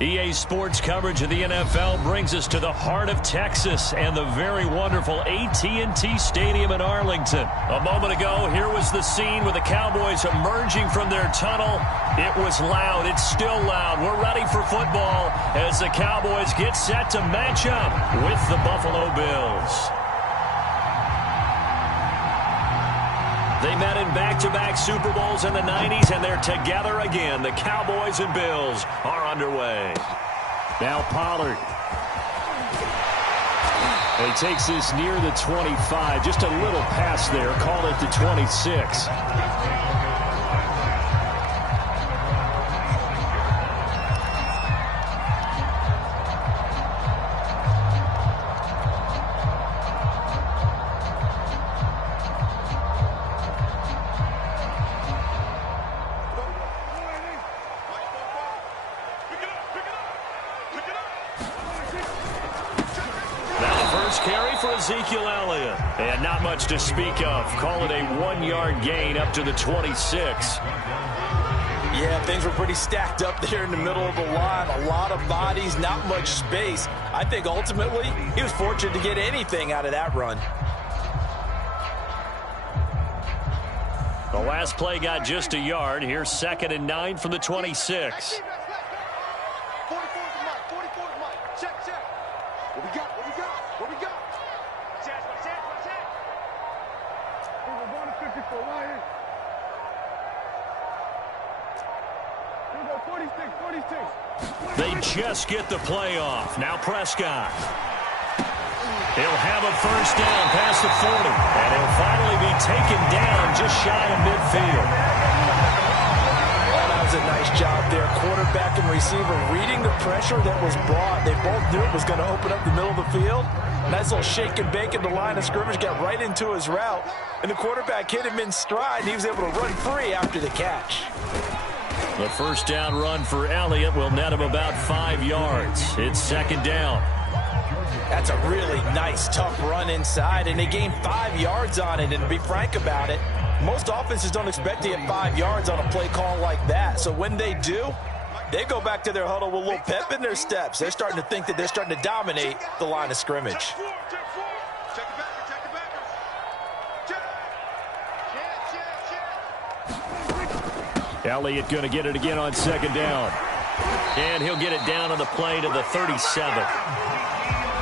EA Sports coverage of the NFL brings us to the heart of Texas and the very wonderful AT&T Stadium in Arlington. A moment ago, here was the scene with the Cowboys emerging from their tunnel. It was loud. It's still loud. We're ready for football as the Cowboys get set to match up with the Buffalo Bills. They met in back-to-back Super Bowls in the 90s, and they're together again. The Cowboys and Bills are underway. Now Pollard. He takes this near the 25. Just a little pass there. Call it the 26. Ezekiel Elliott. And not much to speak of. Call it a 1-yard gain up to the 26. Yeah, things were pretty stacked up there in the middle of the line. A lot of bodies, not much space. I think ultimately he was fortunate to get anything out of that run. The last play got just a yard. Here's 2nd and 9 from the 26. They just get the play off. Now Prescott. He'll have a first down past the 40. And he'll finally be taken down just shy of midfield. Oh, that was a nice job there. Quarterback and receiver reading the pressure that was brought. They both knew it was going to open up the middle of the field. Nice little shake and bake at the line of scrimmage. Got right into his route. And the quarterback hit him in stride. And he was able to run free after the catch. The first down run for Elliott will net him about 5 yards. It's 2nd down. That's a really nice, tough run inside, and they gained 5 yards on it. And to be frank about it, most offenses don't expect to get 5 yards on a play call like that. So when they do, they go back to their huddle with a little pep in their steps. They're starting to think that they're starting to dominate the line of scrimmage. Elliott going to get it again on 2nd down. And he'll get it down on the play to the 37.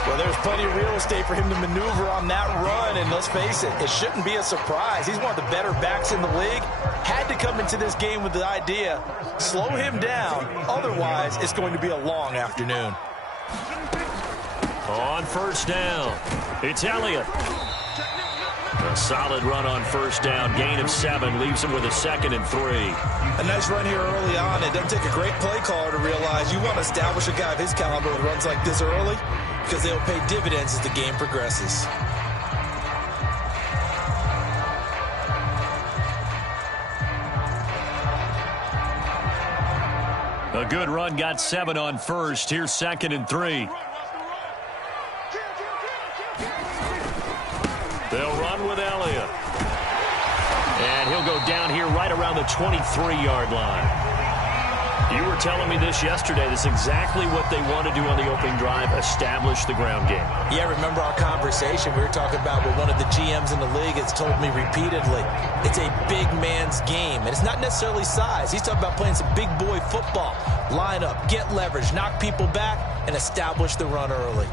Well, there's plenty of real estate for him to maneuver on that run. And let's face it, it shouldn't be a surprise. He's one of the better backs in the league. Had to come into this game with the idea, slow him down. Otherwise, it's going to be a long afternoon. On first down, it's Elliott. A solid run on first down. Gain of 7 leaves him with a 2nd and 3. A nice run here early on. It doesn't take a great play caller to realize you want to establish a guy of his caliber with runs like this early because they'll pay dividends as the game progresses. A good run got 7 on first. Here's 2nd and 3. They'll run with Elliott. And he'll go down here right around the 23-yard line. You were telling me this yesterday. This is exactly what they want to do on the opening drive, establish the ground game. Yeah, remember our conversation we were talking about with one of the GMs in the league has told me repeatedly, it's a big man's game. And it's not necessarily size. He's talking about playing some big boy football. Line up, get leverage, knock people back, and establish the run early.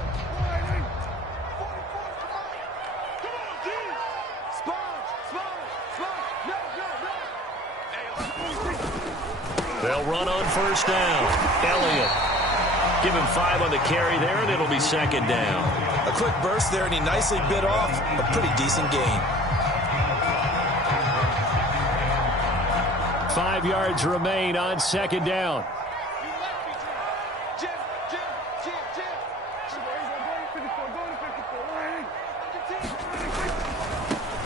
They'll run on first down. Elliott. Give him 5 on the carry there, and it'll be 2nd down. A quick burst there, and he nicely bit off a pretty decent gain. 5 yards remain on 2nd down.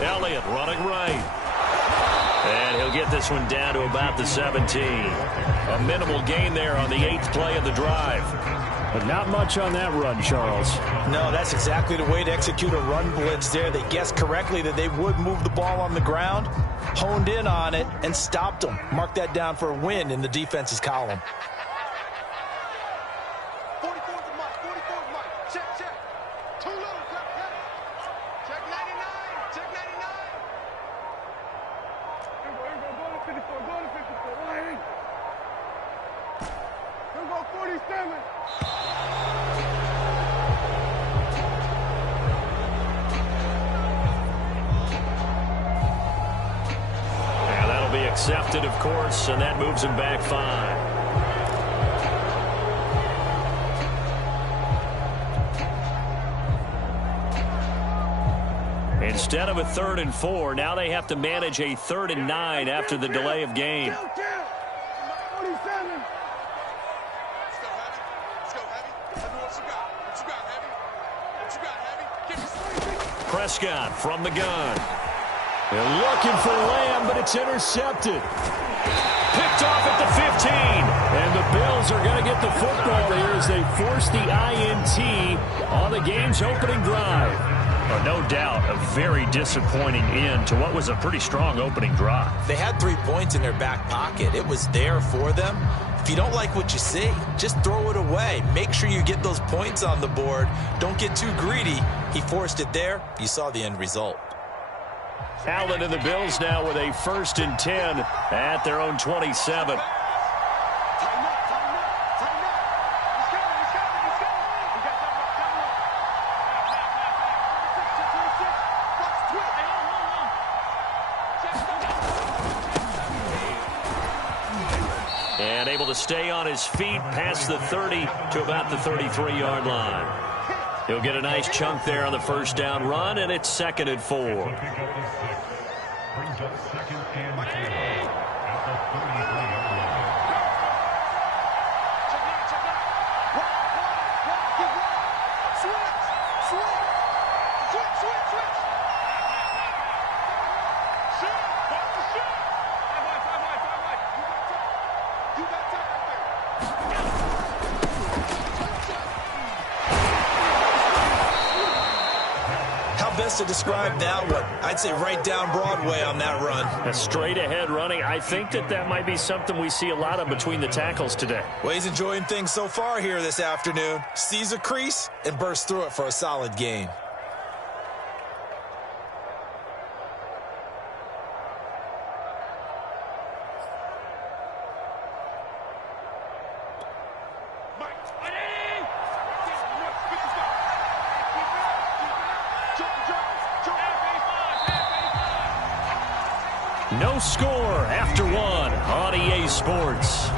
Elliott running right. And he'll get this one down to about the 17. A minimal gain there on the 8th play of the drive. But not much on that run, Charles. No, that's exactly the way to execute a run blitz there. They guessed correctly that they would move the ball on the ground, honed in on it, and stopped them. Mark that down for a win in the defense's column. 54. Go to 54. Right. Here go 47. And that'll be accepted, of course, and that moves him back 5. Instead of a 3rd and 4, now they have to manage a 3rd and 9 after the delay of game. Prescott from the gun. They're looking for Lamb, but it's intercepted. Picked off at the 15. And the Bills are going to get the football here as they force the INT on the game's opening drive. Well, no doubt a very disappointing end to what was a pretty strong opening drive. They had 3 points in their back pocket. It was there for them. If you don't like what you see, just throw it away. Make sure you get those points on the board. Don't get too greedy. He forced it there. You saw the end result. Allen and the Bills now with a 1st and 10 at their own 27. And able to stay on his feet past the 30 to about the 33-yard line. He'll get a nice chunk there on the 1st down run, and it's 2nd and 4. Brings up 2nd and 4 at the 33-yard line. To describe that one, I'd say right down Broadway on that run. A straight ahead running. I think that might be something we see a lot of between the tackles today. Well, he's enjoying things so far here this afternoon. Sees a crease and bursts through it for a solid gain. No score after 1 on EA Sports.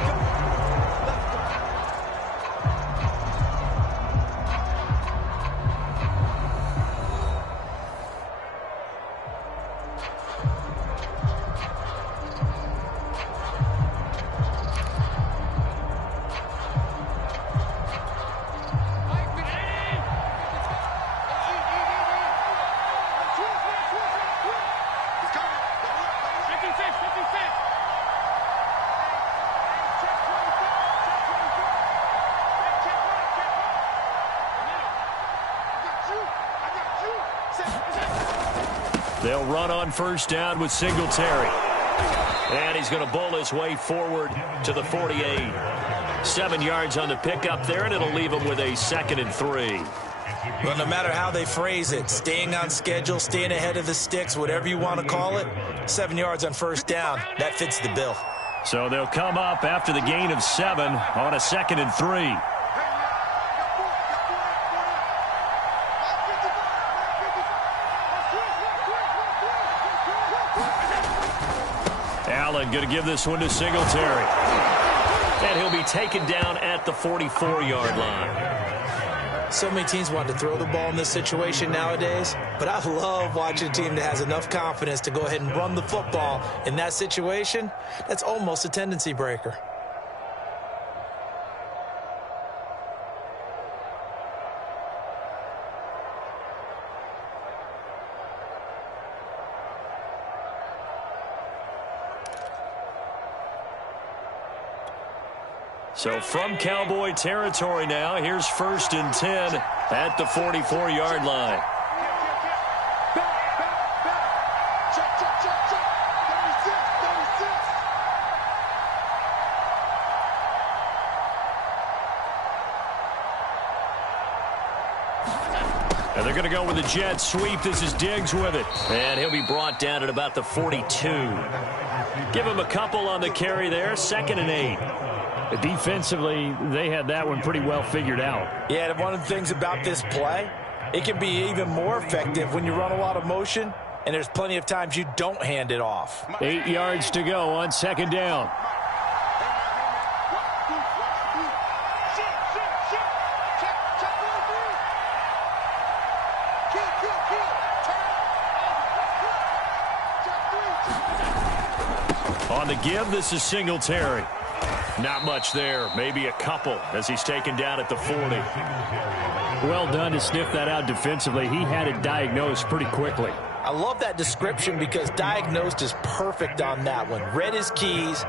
They'll run on 1st down with Singletary. And he's going to bowl his way forward to the 48. 7 yards on the pickup there, and it'll leave him with a 2nd and 3. Well, no matter how they phrase it, staying on schedule, staying ahead of the sticks, whatever you want to call it, 7 yards on 1st down, that fits the bill. So they'll come up after the gain of 7 on a 2nd and 3. Allen going to give this one to Singletary. And he'll be taken down at the 44-yard line. So many teams want to throw the ball in this situation nowadays, but I love watching a team that has enough confidence to go ahead and run the football. In that situation, that's almost a tendency breaker. So from Cowboy territory now, here's 1st and 10 at the 44-yard line. They're going to go with a jet sweep. This is Diggs with it. And he'll be brought down at about the 42. Give him a couple on the carry there. 2nd and 8. Defensively, they had that one pretty well figured out. Yeah, and one of the things about this play, it can be even more effective when you run a lot of motion, and there's plenty of times you don't hand it off. 8 yards to go on 2nd down. On the give, this is Singletary. Not much there, maybe a couple as he's taken down at the 40. Well done to sniff that out defensively. He had it diagnosed pretty quickly. I love that description because diagnosed is perfect on that one. Read his keys,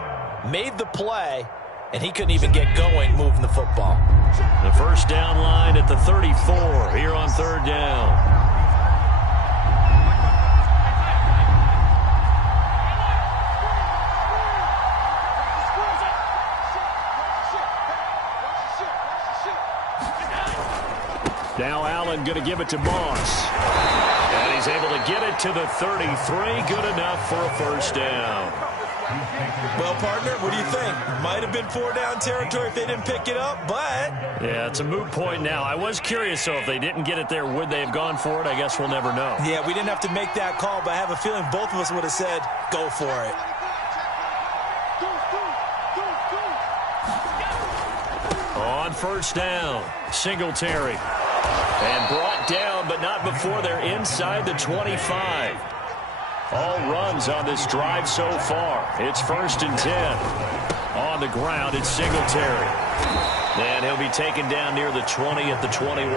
made the play, and he couldn't even get going moving the football. The first down line at the 34 here on 3rd down. Now Allen going to give it to Moss. And he's able to get it to the 33. Good enough for a first down. Well, partner, what do you think? Might have been 4-down territory if they didn't pick it up, but... Yeah, it's a moot point now. I was curious, so if they didn't get it there, would they have gone for it? I guess we'll never know. Yeah, we didn't have to make that call, but I have a feeling both of us would have said, go for it. On first down, Singletary. And brought down, but not before they're inside the 25. All runs on this drive so far. It's 1st and 10. On the ground, it's Singletary. And he'll be taken down near the 20 at the 21.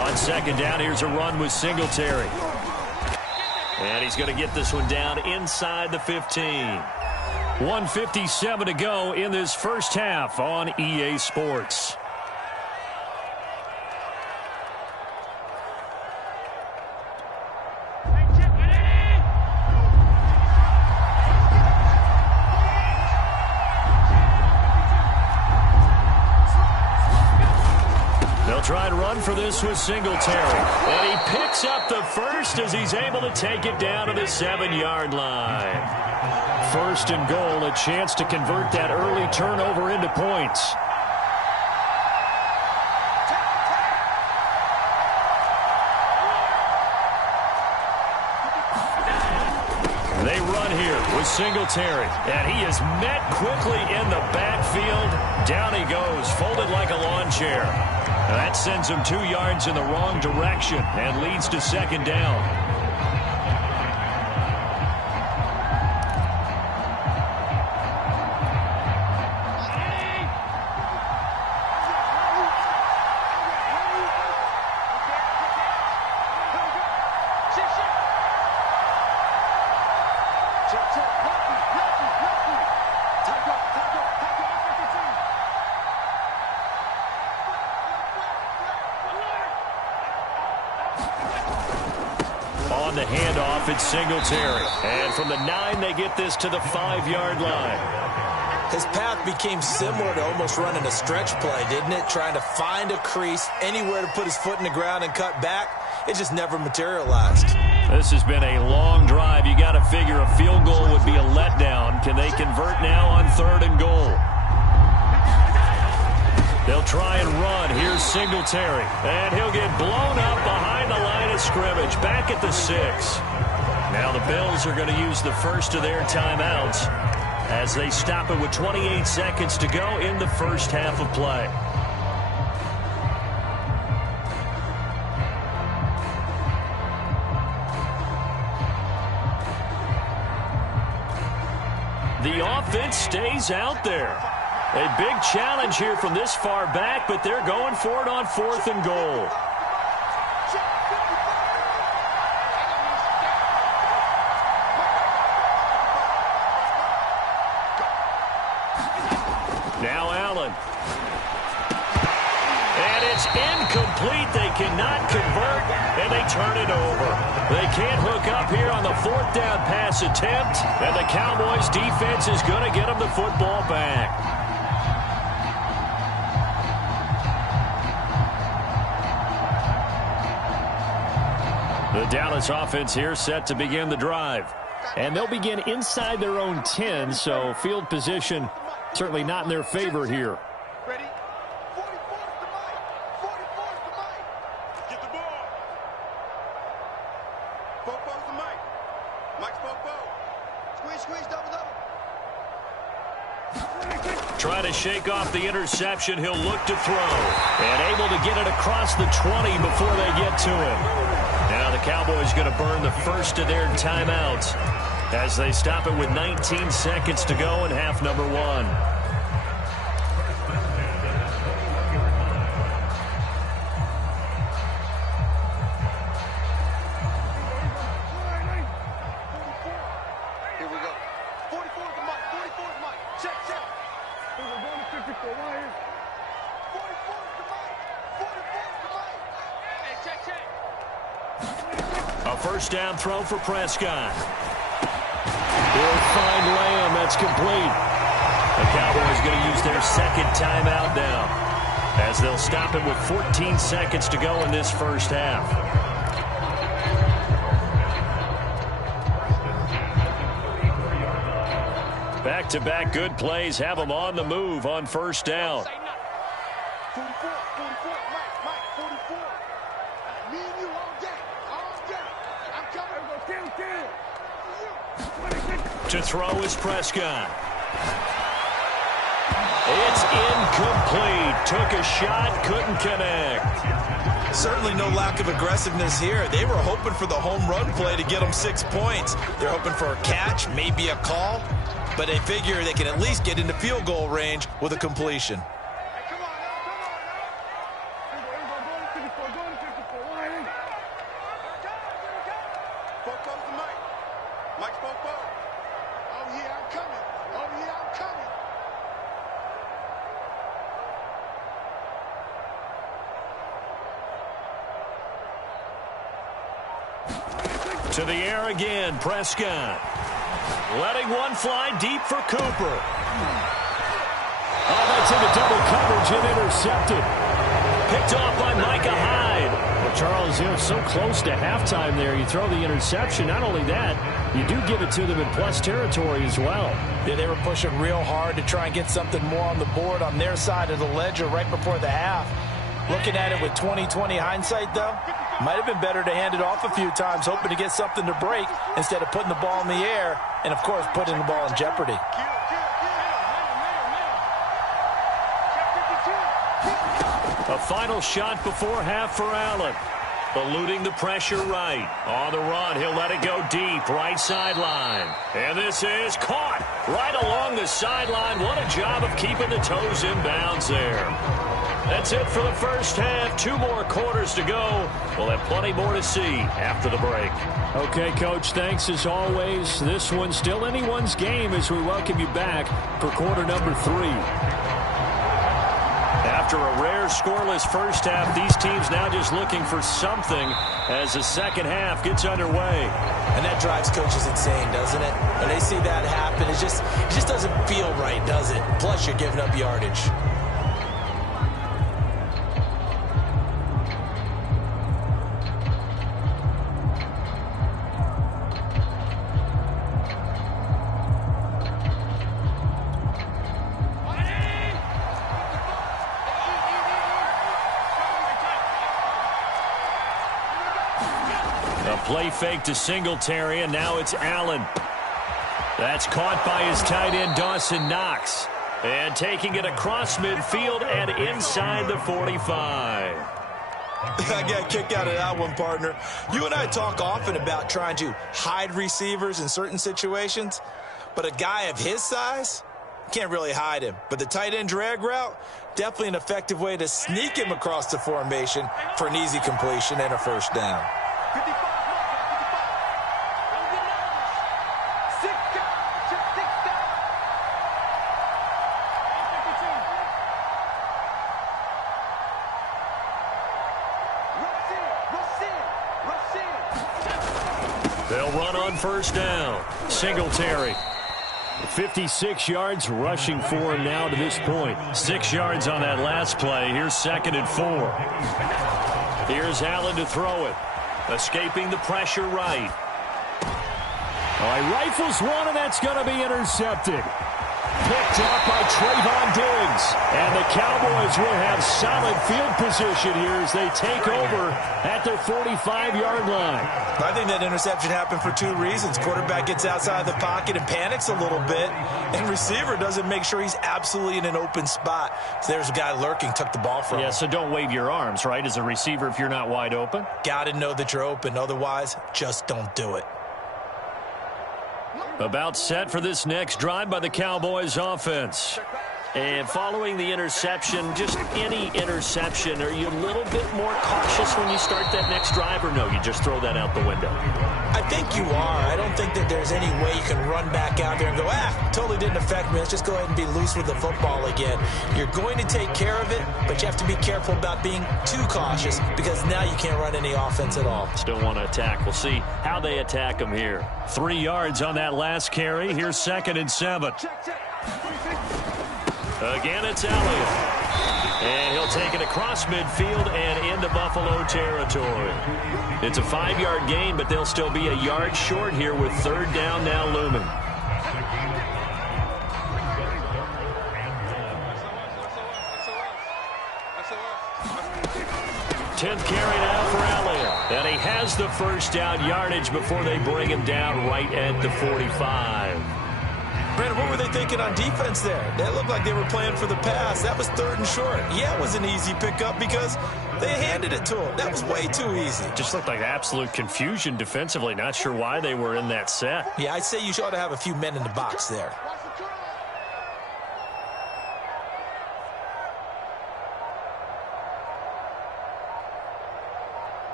On 2nd down, here's a run with Singletary. And he's going to get this one down inside the 15. 1:57 to go in this first half on EA Sports. They'll try and run for this with Singletary. And he picks up the first as he's able to take it down to the 7-yard line. 1st and goal, a chance to convert that early turnover into points. They run here with Singletary, and he is met quickly in the backfield. Down he goes, folded like a lawn chair. That sends him 2 yards in the wrong direction and leads to 2nd down. On the handoff, it's Singletary. And from the 9, they get this to the 5-yard line. His path became similar to almost running a stretch play, didn't it? Trying to find a crease, anywhere to put his foot in the ground and cut back. It just never materialized. This has been a long drive. You got to figure a field goal would be a letdown. Can they convert now on 3rd and goal? They'll try and run. Here's Singletary. And he'll get blown up behind the line of scrimmage. Back at the 6. Now the Bills are going to use the first of their timeouts as they stop it with 28 seconds to go in the first half of play. The offense stays out there. A big challenge here from this far back, but they're going for it on 4th and goal. Now Allen. And it's incomplete. They cannot convert, and they turn it over. They can't hook up here on the 4th down pass attempt, and the Cowboys defense is going to get them the football back. The Dallas offense here set to begin the drive. And they'll begin inside their own 10, so field position certainly not in their favor here. Ready? 44's the mic. 44's the mic. Get the ball. Fofo's the mic. Mike's Fofo. Squeeze, double. Trying to shake off the interception. He'll look to throw. And able to get it across the 20 before they get to him. Now the Cowboys going to burn the first of their timeouts as they stop it with 19 seconds to go in half number 1. Here we go. 44's the mic. 44's mic. Check. We're going to 54. Right here. 44's the mic. 44's the mic. Hey, check. A first down throw for Prescott. He'll find Lamb. That's complete. The Cowboys going to use their second timeout now as they'll stop it with 14 seconds to go in this first half. Back-to-back good plays have them on the move on first down. 44, Mike, 44. Me and you all day. I'm coming. Kill. To throw is Prescott. It's incomplete. Took a shot, couldn't connect. Certainly no lack of aggressiveness here. They were hoping for the home run play to get them 6 points. They're hoping for a catch, maybe a call, but they figure they can at least get into field goal range with a completion. Come on now. Go to 54. Right here. Fofo's the mic. Mike's Fofo. Oh, yeah, I'm coming. To the air again, Prescott. Letting one fly deep for Cooper. Oh, that's into double coverage and intercepted. Picked off by Micah Hyde. Well, Charles, they're so close to halftime there. You throw the interception. Not only that, you do give it to them in plus territory as well. Yeah, they were pushing real hard to try and get something more on the board on their side of the ledger right before the half. Looking at it with 20/20 hindsight, though, might have been better to hand it off a few times, hoping to get something to break instead of putting the ball in the air and, of course, putting the ball in jeopardy. A final shot before half for Allen. Eluding the pressure right. On the run, he'll let it go deep, right sideline. And this is caught right along the sideline. What a job of keeping the toes in bounds there. That's it for the first half. 2 more quarters to go. We'll have plenty more to see after the break. Okay, Coach, thanks as always. This one's still anyone's game as we welcome you back for quarter number 3. After a rare scoreless first half, these teams now just looking for something as the second half gets underway. And that drives coaches insane, doesn't it? When they see that happen, it just doesn't feel right, does it? Plus, you're giving up yardage. Play fake to Singletary, and now it's Allen. That's caught by his tight end, Dawson Knox. And taking it across midfield and inside the 45. I got a kick out of that one, partner. You and I talk often about trying to hide receivers in certain situations, but a guy of his size can't really hide him. But the tight end drag route, definitely an effective way to sneak him across the formation for an easy completion and a first down. They'll run on first down. Singletary. 56 yards rushing for him now to this point. 6 yards on that last play. Here's 2nd and 4. Here's Allen to throw it. Escaping the pressure right. All right, rifles one, and that's going to be intercepted. Picked up by Trayvon Diggs. And the Cowboys will have solid field position here as they take over at their 45-yard line. I think that interception happened for 2 reasons. Quarterback gets outside the pocket and panics a little bit, and receiver doesn't make sure he's absolutely in an open spot. So there's a guy lurking, took the ball from him. Yeah, so don't wave your arms, right, as a receiver if you're not wide open? Got to know that you're open. Otherwise, just don't do it. About set for this next drive by the Cowboys offense. And following the interception, just any interception, are you a little bit more cautious when you start that next drive, or no, you just throw that out the window? I think you are. I don't think that there's any way you can run back out there and go, totally didn't affect me. Let's just go ahead and be loose with the football again. You're going to take care of it, but you have to be careful about being too cautious because now you can't run any offense at all. Still want to attack. We'll see how they attack them here. 3 yards on that last carry. Here's 2nd and 7. Again, it's Elliott. And he'll take it across midfield and into Buffalo territory. It's a 5-yard gain, but they'll still be a yard short here with 3rd down now looming. 10th carry now for Elliott. And he has the first down yardage before they bring him down right at the 45. Brandon, what were they thinking on defense there? They looked like they were playing for the pass. That was 3rd and short. Yeah, it was an easy pickup because they handed it to him. That was way too easy. Just looked like absolute confusion defensively. Not sure why they were in that set. Yeah, I'd say you ought to have a few men in the box there.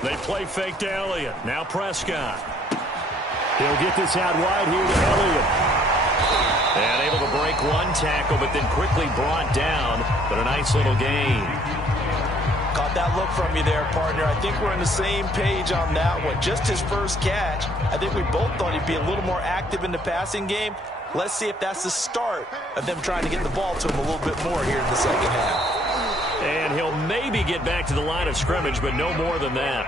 They play fake to Elliott. Now Prescott. He'll get this out wide here to Elliott. And able to break one tackle, but then quickly brought down. But a nice little gain. Caught that look from you there, partner. I think we're on the same page on that one. Just his first catch. I think we both thought he'd be a little more active in the passing game. Let's see if that's the start of them trying to get the ball to him a little bit more here in the second half. And he'll maybe get back to the line of scrimmage, but no more than that.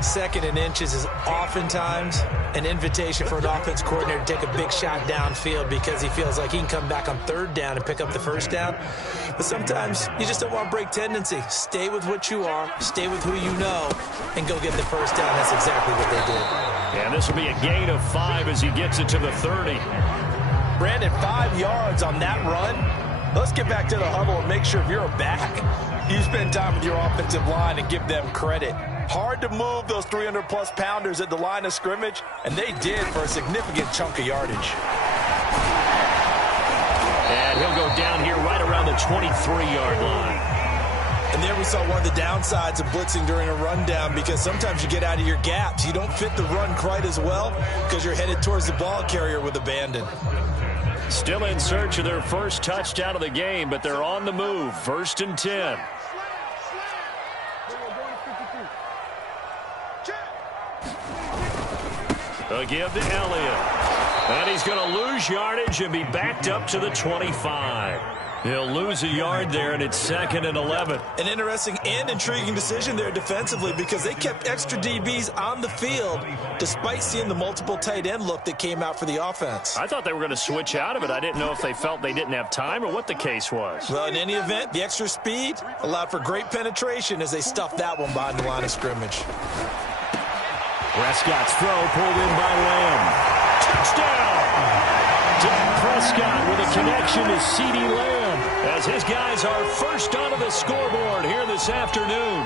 2nd and inches is oftentimes an invitation for an offense coordinator to take a big shot downfield because he feels like he can come back on 3rd down and pick up the first down. But sometimes you just don't want to break tendency. Stay with what you are, stay with who you know, and go get the first down. That's exactly what they did. And this will be a gain of 5 as he gets it to the 30. Brandon, 5 yards on that run. Let's get back to the huddle and make sure if you're back, you spend time with your offensive line and give them credit. Hard to move those 300-plus pounders at the line of scrimmage, and they did for a significant chunk of yardage. And he'll go down here right around the 23-yard line. And there we saw one of the downsides of blitzing during a rundown because sometimes you get out of your gaps. You don't fit the run quite as well because you're headed towards the ball carrier with abandon. Still in search of their first touchdown of the game, but they're on the move. 1st and 10. A give to Elliott. And he's going to lose yardage and be backed up to the 25. He'll lose a yard there, and it's 2nd and 11. An interesting and intriguing decision there defensively because they kept extra DBs on the field despite seeing the multiple tight end look that came out for the offense. I thought they were going to switch out of it. I didn't know if they felt they didn't have time or what the case was. Well, in any event, the extra speed allowed for great penetration as they stuffed that one behind the line of scrimmage. Prescott's throw pulled in by Lamb. Touchdown! Dak Prescott with a connection to CeeDee Lamb. As his guys are first onto the scoreboard here this afternoon.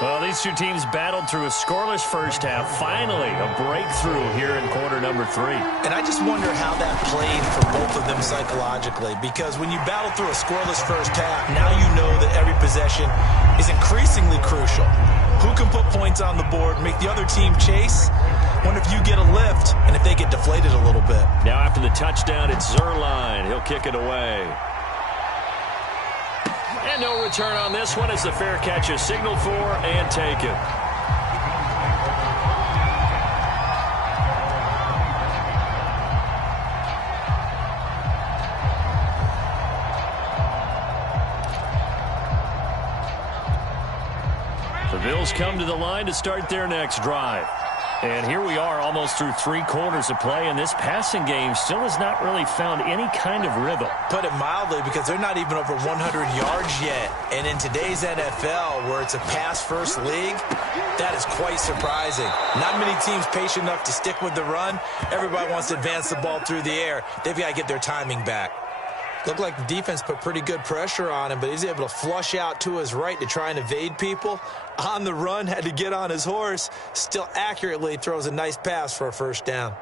Well, these two teams battled through a scoreless first half. Finally, a breakthrough here in quarter number 3. And I just wonder how that played for both of them psychologically. Because when you battle through a scoreless first half, now you know that every possession is increasingly crucial. Who can put points on the board, make the other team chase? Wonder if you get a lift and if they get deflated a little bit. Now after the touchdown, it's Zerline. He'll kick it away. And no return on this one as the fair catch is signaled for and taken. Cardinals come to the line to start their next drive. And here we are almost through 3 quarters of play, and this passing game still has not really found any kind of rhythm. Put it mildly, because they're not even over 100 yards yet. And in today's NFL, where it's a pass-first league, that is quite surprising. Not many teams patient enough to stick with the run. Everybody wants to advance the ball through the air. They've got to get their timing back. Looked like the defense put pretty good pressure on him, but he's able to flush out to his right to try and evade people. On the run, had to get on his horse. Still accurately throws a nice pass for a first down.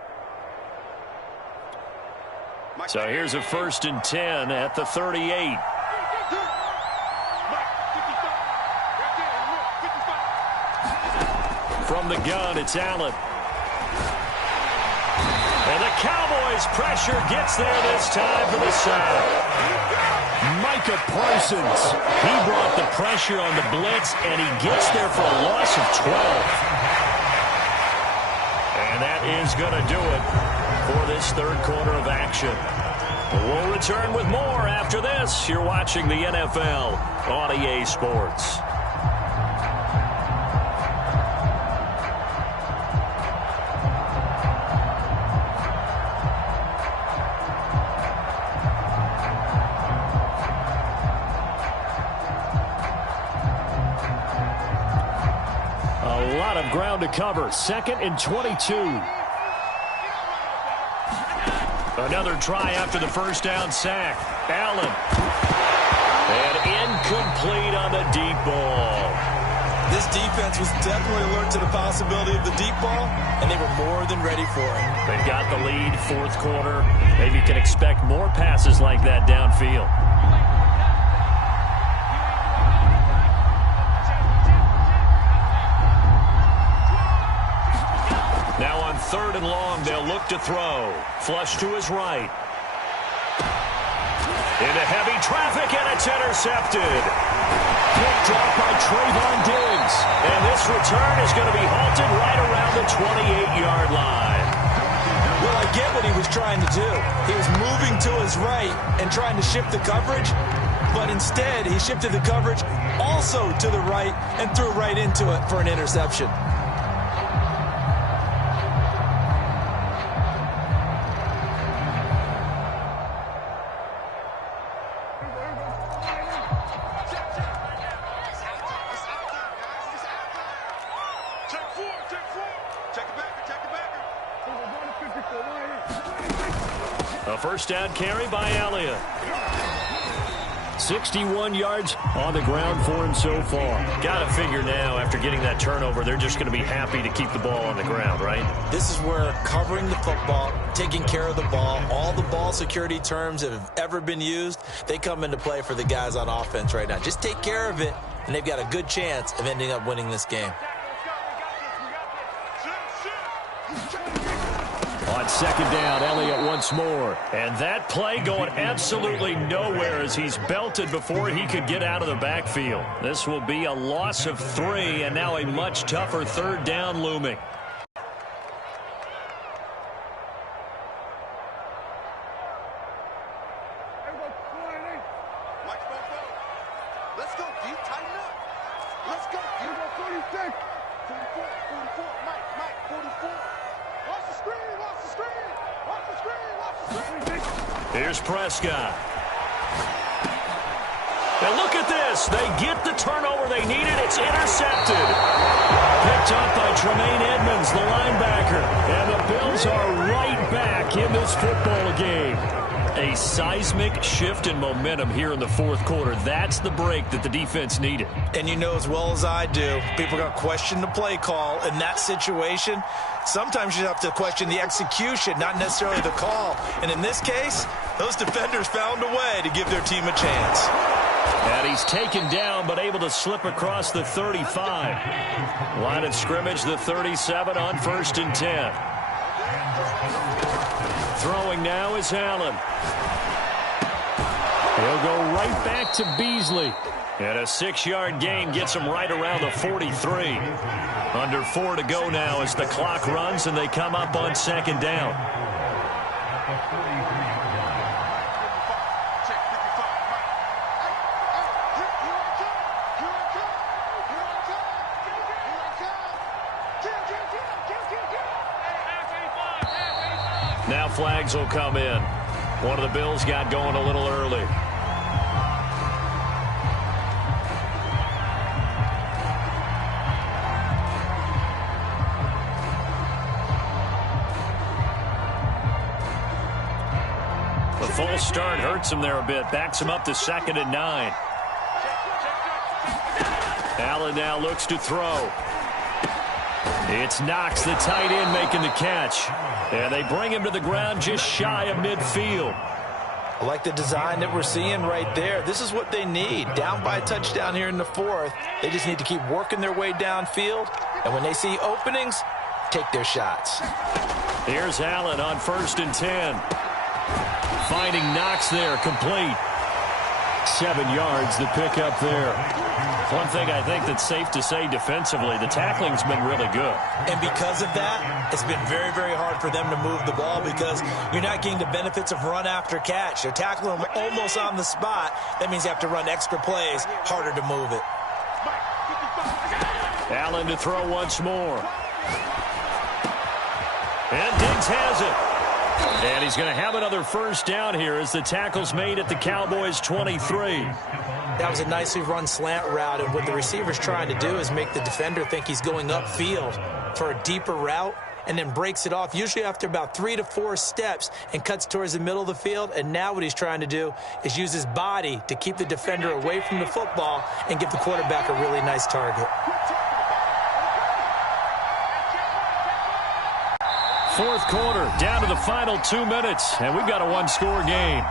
So here's a 1st and 10 at the 38. From the gun, it's Allen. And the Cowboys' pressure gets there this time for the sack. Micah Parsons, he brought the pressure on the blitz, and he gets there for a loss of 12. And that is going to do it for this 3rd quarter of action. We'll return with more after this. You're watching the NFL on EA Sports. Ground to cover. 2nd and 22. Another try after the first down sack. Allen. And incomplete on the deep ball. This defense was definitely alert to the possibility of the deep ball, and they were more than ready for it. They've got the lead, 4th quarter. Maybe you can expect more passes like that downfield. Now on 3rd and long, they'll look to throw. Flush to his right. Into heavy traffic, and it's intercepted. Picked off by Trayvon Diggs. And this return is going to be halted right around the 28-yard line. Well, I get what he was trying to do. He was moving to his right and trying to shift the coverage, but instead he shifted the coverage also to the right and threw right into it for an interception. A first down carry by Elliott. 61 yards on the ground for him so far. Got to figure now, after getting that turnover, they're just going to be happy to keep the ball on the ground, right? This is where covering the football, taking care of the ball, all the ball security terms that have ever been used, they come into play for the guys on offense right now. Just take care of it, and they've got a good chance of ending up winning this game. On 2nd down, Elliott once more. And that play going absolutely nowhere as he's belted before he could get out of the backfield. This will be a loss of 3, and now a much tougher 3rd down looming. Let's go, D. Tighten up. Let's go. Here we go, 46. 44, 44. Mike, 44. Watch the screen, watch the screen. Watch the screen, watch the screen. Here's Prescott. And look at this. They get the turnover they needed. It's intercepted. Picked up by Tremaine Edmonds, the linebacker. And the Bills are right back in this football game. A seismic shift in momentum here in the 4th quarter. That's the break that the defense needed. And you know as well as I do, people are going to question the play call in that situation. Sometimes you have to question the execution, not necessarily the call. And in this case, those defenders found a way to give their team a chance. And he's taken down, but able to slip across the 35. Line of scrimmage, the 37 on 1st and 10. Throwing now is Allen. He'll go right back to Beasley. And a 6-yard gain gets him right around the 43. Under 4 to go now as the clock runs and they come up on 2nd down. flags will come in. One of the Bills got going a little early. The false start hurts him there a bit. Backs him up to 2nd and 9. Allen now looks to throw. It's Knox, the tight end, making the catch. And they bring him to the ground just shy of midfield. I like the design that we're seeing right there. This is what they need. Down by a touchdown here in the 4th. They just need to keep working their way downfield. And when they see openings, take their shots. Here's Allen on 1st and 10. Finding Knox there, complete. 7 yards, the pickup there. One thing I think that's safe to say defensively, the tackling's been really good. And because of that, it's been very, very hard for them to move the ball because you're not getting the benefits of run after catch. They're tackling them almost on the spot. That means you have to run extra plays, harder to move it. Allen to throw once more. And Diggs has it. And he's going to have another first down here as the tackle's made at the Cowboys' 23. That was a nicely run slant route, and what the receiver's trying to do is make the defender think he's going upfield for a deeper route and then breaks it off, usually after about 3 to 4 steps, and cuts towards the middle of the field. And now what he's trying to do is use his body to keep the defender away from the football and give the quarterback a really nice target. 4th quarter, down to the final 2 minutes, and we've got a one-score game.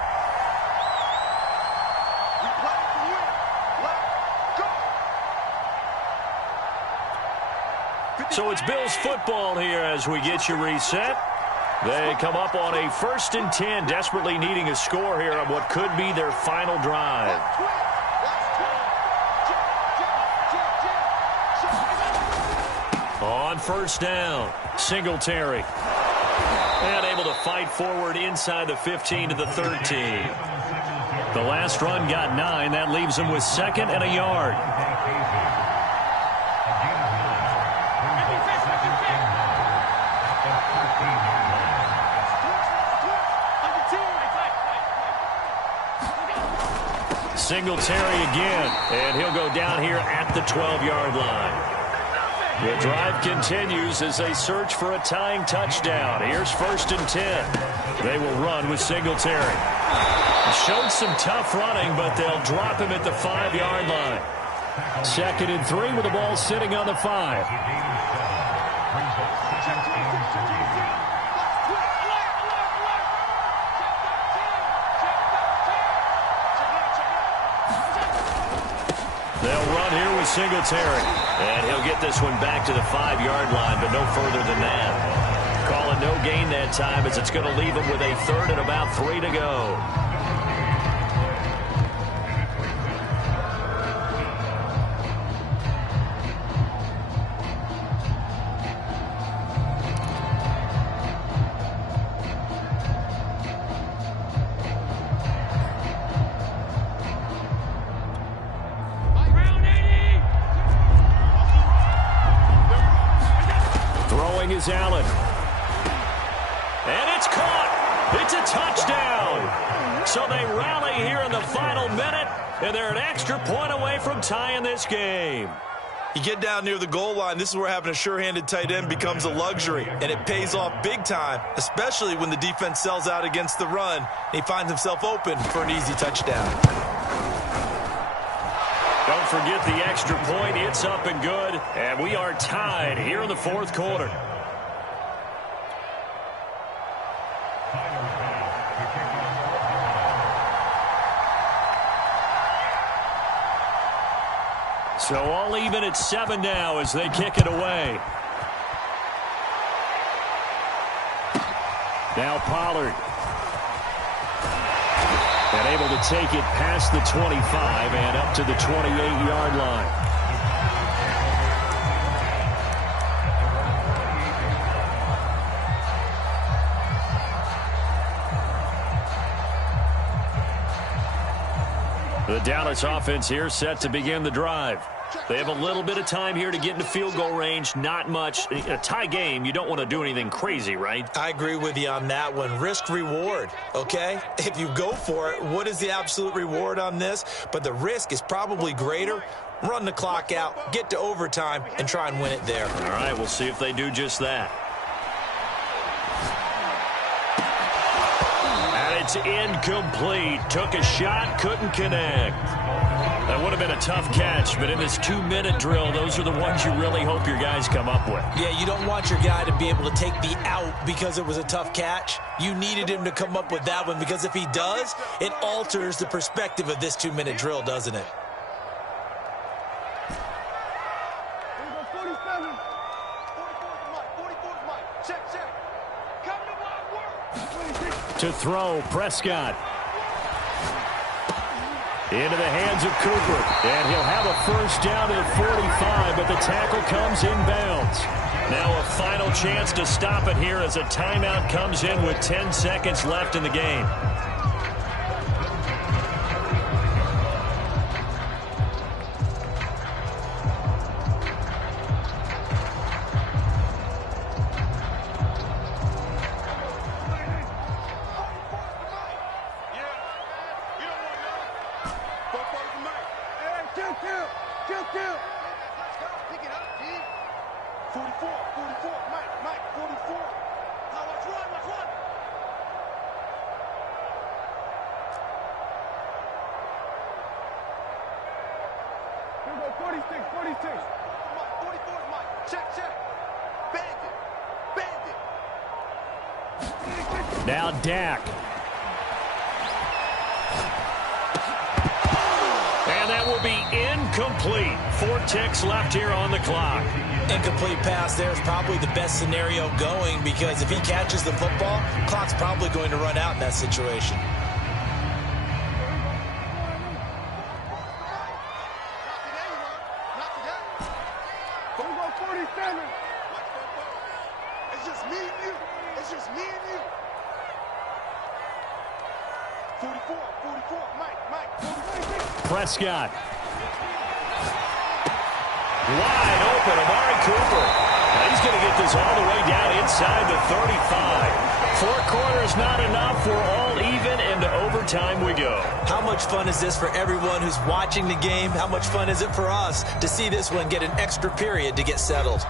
So it's Bills football here as we get you reset. They come up on a 1st and 10, desperately needing a score here on what could be their final drive. On 1st down, Singletary. And able to fight forward inside the 15 to the 13. The last run got 9. That leaves them with 2nd and a yard. Singletary again, and he'll go down here at the 12-yard line. The drive continues as they search for a tying touchdown. Here's 1st and 10. They will run with Singletary. Showed some tough running, but they'll drop him at the 5-yard line. 2nd and 3 with the ball sitting on the 5. They'll run here with Singletary. And he'll get this one back to the 5-yard line, but no further than that. Calling no gain that time as it's going to leave him with a 3rd and about 3 to go. Is Allen. And it's caught. It's a touchdown. So they rally here in the final minute, and they're an extra point away from tying this game. You get down near the goal line, this is where having a sure-handed tight end becomes a luxury, and it pays off big time, especially when the defense sells out against the run, and he finds himself open for an easy touchdown. Don't forget the extra point. It's up and good, and we are tied here in the 4th quarter. So all even at 7 now as they kick it away. Now Pollard. And able to take it past the 25 and up to the 28-yard line. The Dallas offense here set to begin the drive. They have a little bit of time here to get into field goal range, not much. A tie game, you don't want to do anything crazy, right? I agree with you on that one. Risk-reward, okay? If you go for it, what is the absolute reward on this? But the risk is probably greater. Run the clock out, get to overtime, and try and win it there. All right, we'll see if they do just that. And it's incomplete. Took a shot, couldn't connect. That would have been a tough catch, but in this 2-minute drill, those are the ones you really hope your guys come up with. Yeah, you don't want your guy to be able to take the out because it was a tough catch. You needed him to come up with that one, because if he does, it alters the perspective of this 2-minute drill, doesn't it? To throw, Prescott. Into the hands of Cooper. And he'll have a first down at 45, but the tackle comes inbounds. Now a final chance to stop it here as a timeout comes in with 10 seconds left in the game. Now Dak. And that will be incomplete. 4 ticks left here on the clock. Incomplete pass there is probably the best scenario going, because if he catches the football, clock's probably going to run out in that situation. It's just me and you. It's just me and you. 44, Mike, 44. Prescott. Wide open, Amari Cooper. Now he's going to get this all the way down inside the 35. 4 quarters not enough. We're all even, and to overtime we go. How much fun is this for everyone who's watching the game? How much fun is it for us to see this one get an extra period to get settled?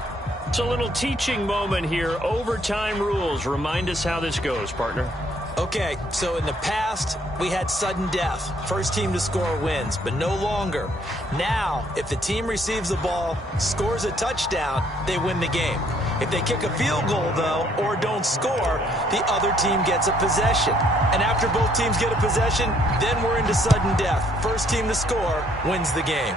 It's a little teaching moment here. Overtime rules. Remind us how this goes, partner. Okay, so in the past, we had sudden death. First team to score wins, but no longer. Now, if the team receives the ball, scores a touchdown, they win the game. If they kick a field goal, though, or don't score, the other team gets a possession. And after both teams get a possession, then we're into sudden death. First team to score wins the game.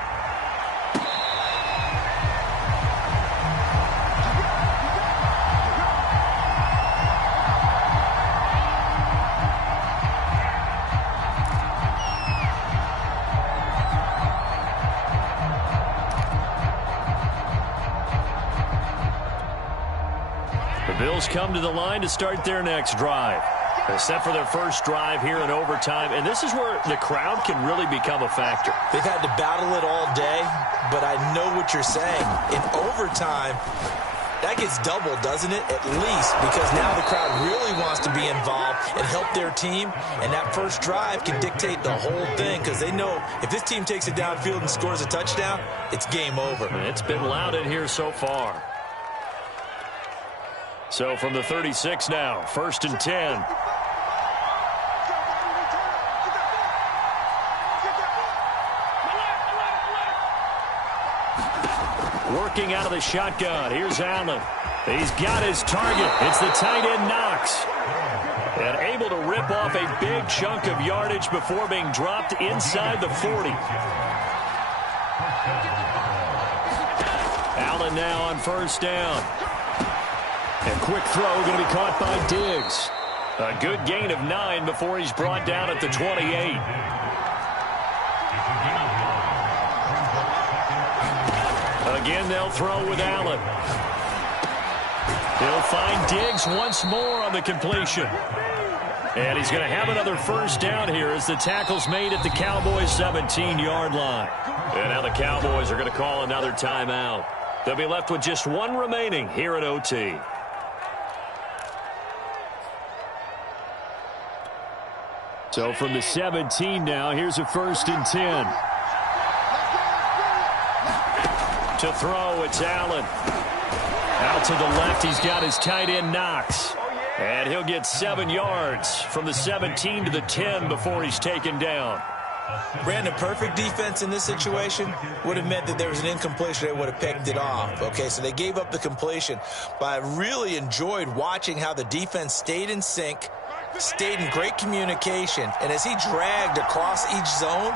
Bills come to the line to start their next drive. They're set for their first drive here in overtime, and this is where the crowd can really become a factor. They've had to battle it all day, but I know what you're saying. In overtime, that gets doubled, doesn't it? At least, because now the crowd really wants to be involved and help their team, and that first drive can dictate the whole thing, because they know if this team takes it downfield and scores a touchdown, it's game over. It's been loud in here so far. So from the 36 now, 1st and 10. Working out of the shotgun. Here's Allen. He's got his target. It's the tight end Knox. And able to rip off a big chunk of yardage before being dropped inside the 40. Allen now on 1st down. A quick throw going to be caught by Diggs. A good gain of 9 before he's brought down at the 28. Again, they'll throw with Allen. He'll find Diggs once more on the completion. And he's going to have another first down here as the tackle's made at the Cowboys' 17-yard line. And now the Cowboys are going to call another timeout. They'll be left with just one remaining here at OT. So from the 17 now, here's a 1st and 10. To throw, it's Allen. Out to the left, he's got his tight end Knox. And he'll get 7 yards from the 17 to the 10 before he's taken down. Brandon, perfect defense in this situation would have meant that there was an incompletion. They would have picked it off. Okay, so they gave up the completion. But I really enjoyed watching how the defense stayed in sync, stayed in great communication, and as he dragged across each zone,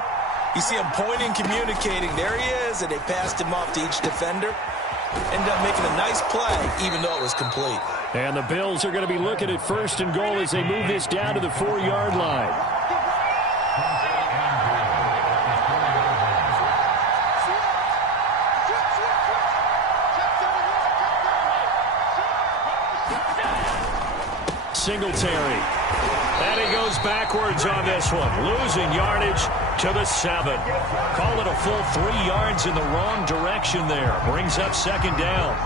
you see him pointing, communicating. There he is, and they passed him off to each defender. Ended up making a nice play, even though it was complete. And the Bills are going to be looking at 1st and goal as they move this down to the 4-yard line. Singletary. And he goes backwards on this one, losing yardage to the 7. Call it a full 3 yards in the wrong direction there. Brings up 2nd down.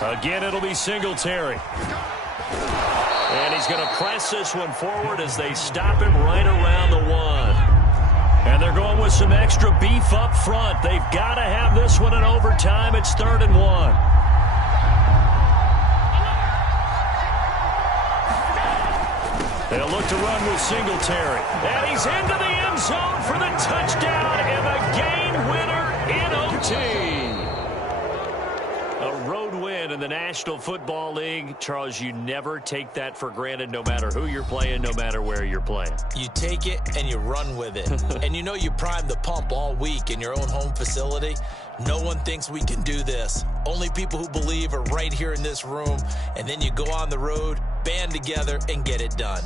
Again, it'll be Singletary. And he's going to press this one forward as they stop him right around the 1. And they're going with some extra beef up front. They've got to have this one in overtime. It's 3rd and 1. They'll look to run with Singletary. And he's into the end zone for the touchdown and the game winner in OT. A road win in the National Football League. Charles, you never take that for granted, no matter who you're playing, no matter where you're playing. You take it and you run with it. And you know you primed the pump all week in your own home facility. No one thinks we can do this. Only people who believe are right here in this room. And then you go on the road, band together, and get it done.